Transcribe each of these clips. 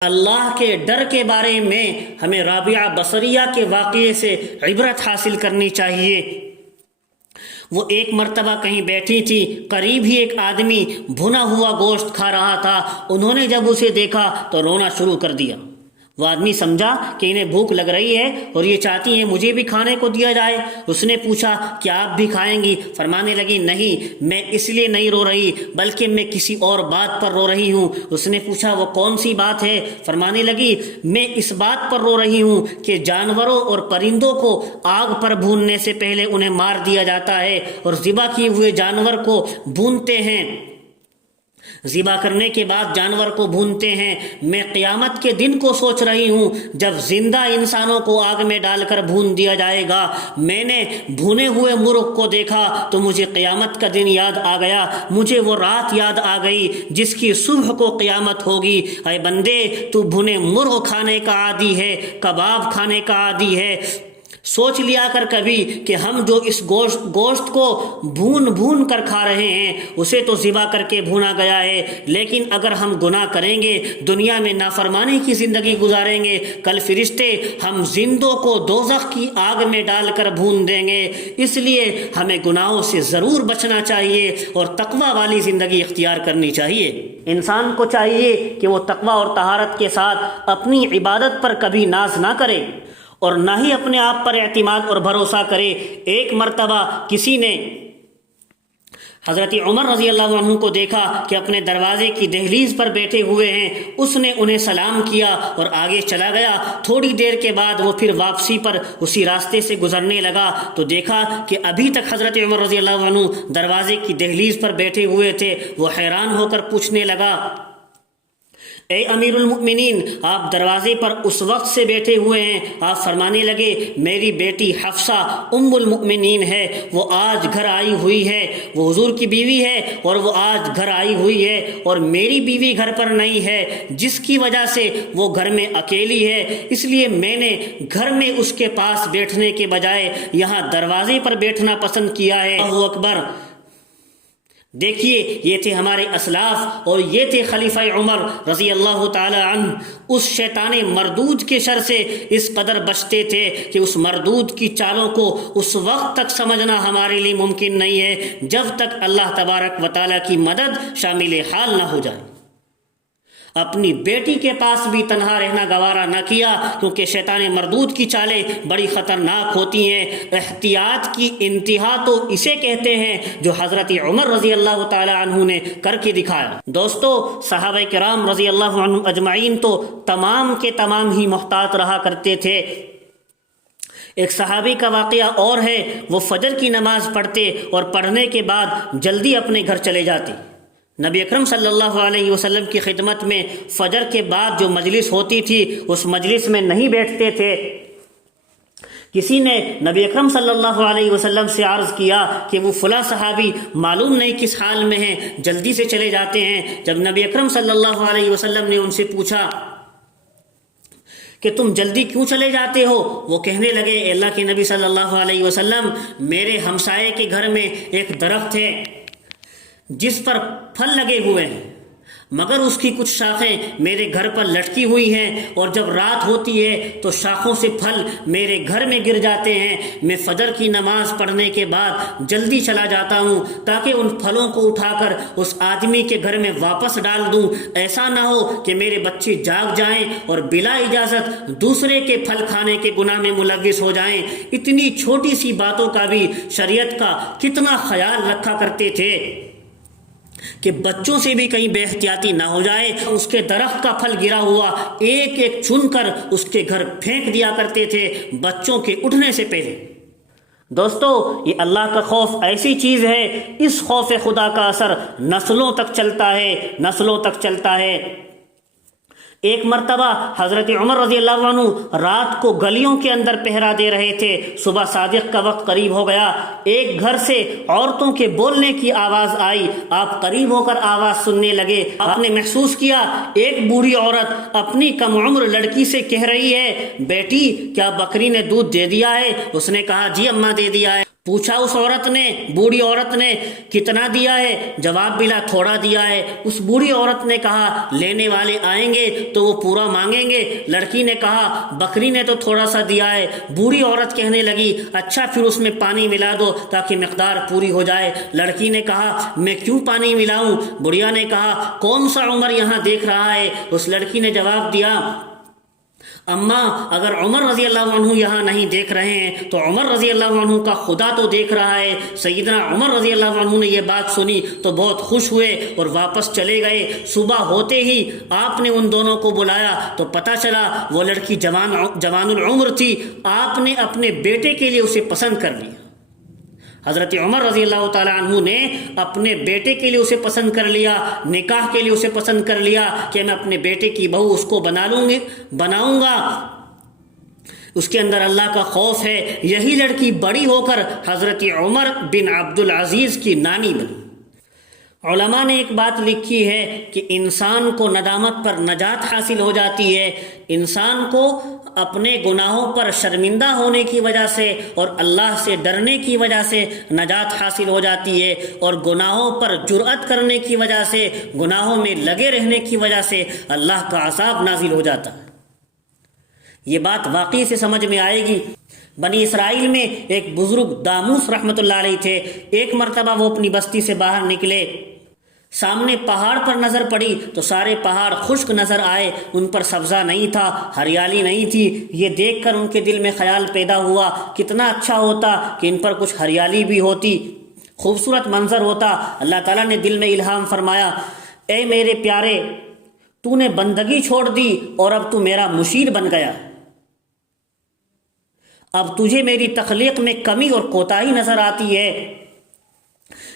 اللہ کے ڈر کے بارے میں ہمیں رابعہ بصریہ کے واقعے سے عبرت حاصل کرنی چاہیے۔ وہ ایک مرتبہ کہیں بیٹھی تھی، قریب ہی ایک آدمی بھنا ہوا گوشت کھا رہا تھا۔ انہوں نے جب اسے دیکھا تو رونا شروع کر دیا۔ وہ آدمی سمجھا کہ انہیں بھوک لگ رہی ہے اور یہ چاہتی ہیں مجھے بھی کھانے کو دیا جائے۔ اس نے پوچھا کیا آپ بھی کھائیں گی؟ فرمانے لگی نہیں، میں اس لیے نہیں رو رہی بلکہ میں کسی اور بات پر رو رہی ہوں۔ اس نے پوچھا وہ کون سی بات ہے؟ فرمانے لگی میں اس بات پر رو رہی ہوں کہ جانوروں اور پرندوں کو آگ پر بھوننے سے پہلے انہیں مار دیا جاتا ہے اور ذبح کیے ہوئے جانور کو بھونتے ہیں، ذبح کرنے کے بعد جانور کو بھونتے ہیں۔ میں قیامت کے دن کو سوچ رہی ہوں جب زندہ انسانوں کو آگ میں ڈال کر بھون دیا جائے گا۔ میں نے بھونے ہوئے مرغ کو دیکھا تو مجھے قیامت کا دن یاد آ گیا، مجھے وہ رات یاد آ گئی جس کی صبح کو قیامت ہوگی۔ اے بندے، تو بھنے مرغ کھانے کا عادی ہے، کباب کھانے کا عادی ہے۔ سوچ لیا کر کبھی کہ ہم جو اس گوشت کو بھون کر کھا رہے ہیں اسے تو ذبح کر کے بھونا گیا ہے، لیکن اگر ہم گناہ کریں گے، دنیا میں نافرمانی کی زندگی گزاریں گے، کل فرشتے ہم زندوں کو دوزخ کی آگ میں ڈال کر بھون دیں گے۔ اس لیے ہمیں گناہوں سے ضرور بچنا چاہیے اور تقوی والی زندگی اختیار کرنی چاہیے۔ انسان کو چاہیے کہ وہ تقوی اور طہارت کے ساتھ اپنی عبادت پر کبھی ناز نہ کرے اور نہ ہی اپنے آپ پر اعتماد اور بھروسہ کرے۔ ایک مرتبہ کسی نے حضرت عمر رضی اللہ عنہ کو دیکھا کہ اپنے دروازے کی دہلیز پر بیٹھے ہوئے ہیں۔ اس نے انہیں سلام کیا اور آگے چلا گیا۔ تھوڑی دیر کے بعد وہ پھر واپسی پر اسی راستے سے گزرنے لگا تو دیکھا کہ ابھی تک حضرت عمر رضی اللہ عنہ دروازے کی دہلیز پر بیٹھے ہوئے تھے۔ وہ حیران ہو کر پوچھنے لگا اے امیر المؤمنین، آپ دروازے پر اس وقت سے بیٹھے ہوئے ہیں؟ آپ فرمانے لگے میری بیٹی حفصہ ام المؤمنین ہے، وہ آج گھر آئی ہوئی ہے، وہ حضور کی بیوی ہے اور وہ آج گھر آئی ہوئی ہے اور میری بیوی گھر پر نہیں ہے، جس کی وجہ سے وہ گھر میں اکیلی ہے، اس لیے میں نے گھر میں اس کے پاس بیٹھنے کے بجائے یہاں دروازے پر بیٹھنا پسند کیا ہے۔ اللہ اکبر! دیکھیے، یہ تھے ہمارے اسلاف اور یہ تھے خلیفہ عمر رضی اللہ تعالی عنہ۔ اس شیطان مردود کے شر سے اس قدر بچتے تھے کہ اس مردود کی چالوں کو اس وقت تک سمجھنا ہمارے لیے ممکن نہیں ہے جب تک اللہ تبارک و تعالیٰ کی مدد شامل حال نہ ہو جائے۔ اپنی بیٹی کے پاس بھی تنہا رہنا گوارا نہ کیا کیونکہ شیطان مردود کی چالیں بڑی خطرناک ہوتی ہیں۔ احتیاط کی انتہا تو اسے کہتے ہیں جو حضرت عمر رضی اللہ تعالی عنہ نے کر کے دکھایا۔ دوستو، صحابہ کرام رضی اللہ عنہم اجمعین تو تمام کے تمام ہی محتاط رہا کرتے تھے۔ ایک صحابی کا واقعہ اور ہے، وہ فجر کی نماز پڑھتے اور پڑھنے کے بعد جلدی اپنے گھر چلے جاتے۔ نبی اکرم صلی اللہ علیہ وسلم کی خدمت میں فجر کے بعد جو مجلس ہوتی تھی اس مجلس میں نہیں بیٹھتے تھے۔ کسی نے نبی اکرم صلی اللہ علیہ وسلم سے عرض کیا کہ وہ فلاں صحابی معلوم نہیں کس حال میں ہیں، جلدی سے چلے جاتے ہیں۔ جب نبی اکرم صلی اللہ علیہ وسلم نے ان سے پوچھا کہ تم جلدی کیوں چلے جاتے ہو، وہ کہنے لگے اے اللہ کے نبی صلی اللہ علیہ وسلم، میرے ہمسائے کے گھر میں ایک درخت ہے جس پر پھل لگے ہوئے ہیں، مگر اس کی کچھ شاخیں میرے گھر پر لٹکی ہوئی ہیں اور جب رات ہوتی ہے تو شاخوں سے پھل میرے گھر میں گر جاتے ہیں۔ میں فجر کی نماز پڑھنے کے بعد جلدی چلا جاتا ہوں تاکہ ان پھلوں کو اٹھا کر اس آدمی کے گھر میں واپس ڈال دوں، ایسا نہ ہو کہ میرے بچے جاگ جائیں اور بلا اجازت دوسرے کے پھل کھانے کے گناہ میں ملوث ہو جائیں۔ اتنی چھوٹی سی باتوں کا بھی شریعت کا کتنا خیال رکھا کرتے تھے کہ بچوں سے بھی کہیں بے احتیاطی نہ ہو جائے۔ اس کے درخت کا پھل گرا ہوا ایک ایک چن کر اس کے گھر پھینک دیا کرتے تھے بچوں کے اٹھنے سے پہلے۔ دوستو، یہ اللہ کا خوف ایسی چیز ہے، اس خوف خدا کا اثر نسلوں تک چلتا ہے، نسلوں تک چلتا ہے۔ ایک مرتبہ حضرت عمر رضی اللہ عنہ رات کو گلیوں کے اندر پہرا دے رہے تھے۔ صبح صادق کا وقت قریب ہو گیا، ایک گھر سے عورتوں کے بولنے کی آواز آئی۔ آپ قریب ہو کر آواز سننے لگے۔ آپ نے محسوس کیا ایک بوڑھی عورت اپنی کم عمر لڑکی سے کہہ رہی ہے بیٹی کیا بکری نے دودھ دے دیا ہے؟ اس نے کہا جی اماں دے دیا ہے۔ پوچھا اس عورت نے، بوڑھی عورت نے، کتنا دیا ہے؟ جواب ملا تھوڑا دیا ہے۔ اس بوڑھی عورت نے کہا لینے والے آئیں گے تو وہ پورا مانگیں گے۔ لڑکی نے کہا بکری نے تو تھوڑا سا دیا ہے۔ بوڑھی عورت کہنے لگی اچھا پھر اس میں پانی ملا دو تاکہ مقدار پوری ہو جائے۔ لڑکی نے کہا میں کیوں پانی ملاؤں؟ بڑھیا نے کہا کون سا عمر یہاں دیکھ رہا ہے؟ اس لڑکی نے جواب دیا اماں اگر عمر رضی اللہ عنہ یہاں نہیں دیکھ رہے ہیں تو عمر رضی اللہ عنہ کا خدا تو دیکھ رہا ہے۔ سیدنا عمر رضی اللہ عنہ نے یہ بات سنی تو بہت خوش ہوئے اور واپس چلے گئے۔ صبح ہوتے ہی آپ نے ان دونوں کو بلایا تو پتہ چلا وہ لڑکی جوان العمر تھی۔ آپ نے اپنے بیٹے کے لیے اسے پسند کر لیا۔ حضرت عمر رضی اللہ تعالیٰ عنہ نے اپنے بیٹے کے لیے اسے پسند کر لیا، نکاح کے لیے اسے پسند کر لیا کہ میں اپنے بیٹے کی بہو اس کو بناؤں گا۔ اس کے اندر اللہ کا خوف ہے۔ یہی لڑکی بڑی ہو کر حضرت عمر بن عبد العزیز کی نانی بنی۔ علماء نے ایک بات لکھی ہے کہ انسان کو ندامت پر نجات حاصل ہو جاتی ہے۔ انسان کو اپنے گناہوں پر شرمندہ ہونے کی وجہ سے اور اللہ سے ڈرنے کی وجہ سے نجات حاصل ہو جاتی ہے، اور گناہوں پر جرأت کرنے کی وجہ سے، گناہوں میں لگے رہنے کی وجہ سے اللہ کا عذاب نازل ہو جاتا ہے۔ یہ بات واقعی سے سمجھ میں آئے گی۔ بنی اسرائیل میں ایک بزرگ داموس رحمۃ اللہ علیہ تھے۔ ایک مرتبہ وہ اپنی بستی سے باہر نکلے، سامنے پہاڑ پر نظر پڑی تو سارے پہاڑ خشک نظر آئے، ان پر سبزہ نہیں تھا، ہریالی نہیں تھی۔ یہ دیکھ کر ان کے دل میں خیال پیدا ہوا کتنا اچھا ہوتا کہ ان پر کچھ ہریالی بھی ہوتی، خوبصورت منظر ہوتا۔ اللہ تعالیٰ نے دل میں الہام فرمایا اے میرے پیارے، تو نے بندگی چھوڑ دی اور اب تو میرا مشیر بن گیا، اب تجھے میری تخلیق میں کمی اور کوتاہی نظر آتی ہے۔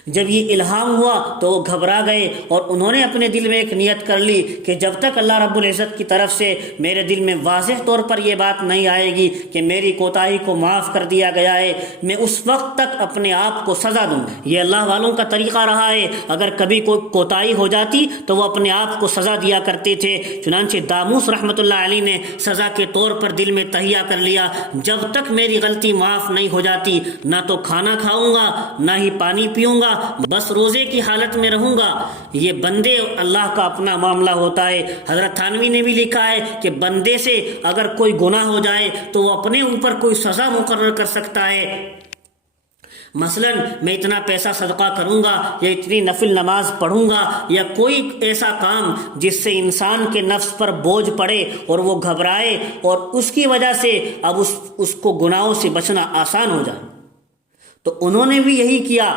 جب یہ الہام ہوا تو وہ گھبرا گئے اور انہوں نے اپنے دل میں ایک نیت کر لی کہ جب تک اللہ رب العزت کی طرف سے میرے دل میں واضح طور پر یہ بات نہیں آئے گی کہ میری کوتاہی کو معاف کر دیا گیا ہے، میں اس وقت تک اپنے آپ کو سزا دوں گا۔ یہ اللہ والوں کا طریقہ رہا ہے، اگر کبھی کوئی کوتاہی ہو جاتی تو وہ اپنے آپ کو سزا دیا کرتے تھے۔ چنانچہ داموس رحمۃ اللہ علیہ نے سزا کے طور پر دل میں تہیہ کر لیا جب تک میری غلطی معاف نہیں ہو جاتی نہ تو کھانا کھاؤں گا نہ ہی پانی پیوں گا، بس روزے کی حالت میں رہوں گا۔ یہ بندے اللہ کا اپنا معاملہ ہوتا ہے۔ حضرت تھانوی نے بھی لکھا ہے کہ بندے سے اگر کوئی گناہ ہو جائے تو وہ اپنے اوپر کوئی سزا مقرر کر سکتا ہے۔ مثلا میں اتنا پیسہ صدقہ کروں گا یا اتنی نفل نماز پڑھوں گا یا کوئی ایسا کام جس سے انسان کے نفس پر بوجھ پڑے اور وہ گھبرائے اور اس کی وجہ سے اب اس کو گناہوں سے بچنا آسان ہو جائے۔ تو انہوں نے بھی یہی کیا،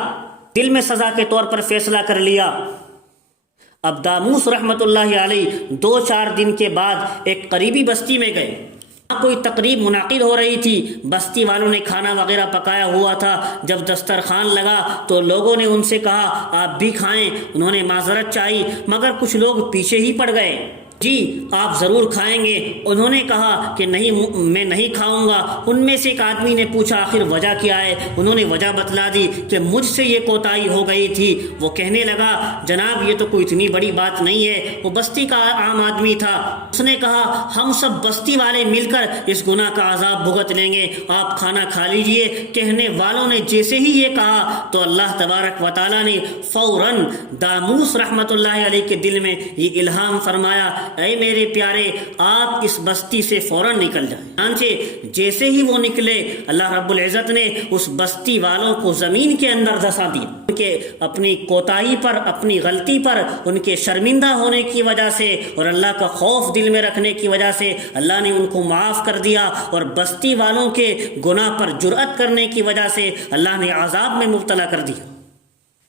دل میں سزا کے طور پر فیصلہ کر لیا۔ اب داموس رحمت اللہ علیہ 2-4 دن کے بعد ایک قریبی بستی میں گئے۔ کوئی تقریب منعقد ہو رہی تھی، بستی والوں نے کھانا وغیرہ پکایا ہوا تھا۔ جب دسترخوان لگا تو لوگوں نے ان سے کہا آپ بھی کھائیں۔ انہوں نے معذرت چاہی مگر کچھ لوگ پیچھے ہی پڑ گئے۔ جی آپ ضرور کھائیں گے۔ انہوں نے کہا کہ نہیں میں نہیں کھاؤں گا۔ ان میں سے ایک آدمی نے پوچھا آخر وجہ کیا ہے؟ انہوں نے وجہ بتلا دی کہ مجھ سے یہ کوتاہی ہو گئی تھی۔ وہ کہنے لگا جناب یہ تو کوئی اتنی بڑی بات نہیں ہے، وہ بستی کا عام آدمی تھا۔ اس نے کہا ہم سب بستی والے مل کر اس گناہ کا عذاب بھگت لیں گے، آپ کھانا کھا لیجئے۔ کہنے والوں نے جیسے ہی یہ کہا تو اللہ تبارک و تعالیٰ نے فوراً داموس رحمت اللہ علیہ کے دل میں یہ الہام فرمایا اے میرے پیارے آپ اس بستی سے فوراً نکل جائیں۔ چنانچہ جیسے ہی وہ نکلے اللہ رب العزت نے اس بستی والوں کو زمین کے اندر دھسا دیا۔ ان کے اپنی کوتاہی پر، اپنی غلطی پر، ان کے شرمندہ ہونے کی وجہ سے اور اللہ کا خوف دل میں رکھنے کی وجہ سے اللہ نے ان کو معاف کر دیا، اور بستی والوں کے گناہ پر جرأت کرنے کی وجہ سے اللہ نے عذاب میں مبتلا کر دیا۔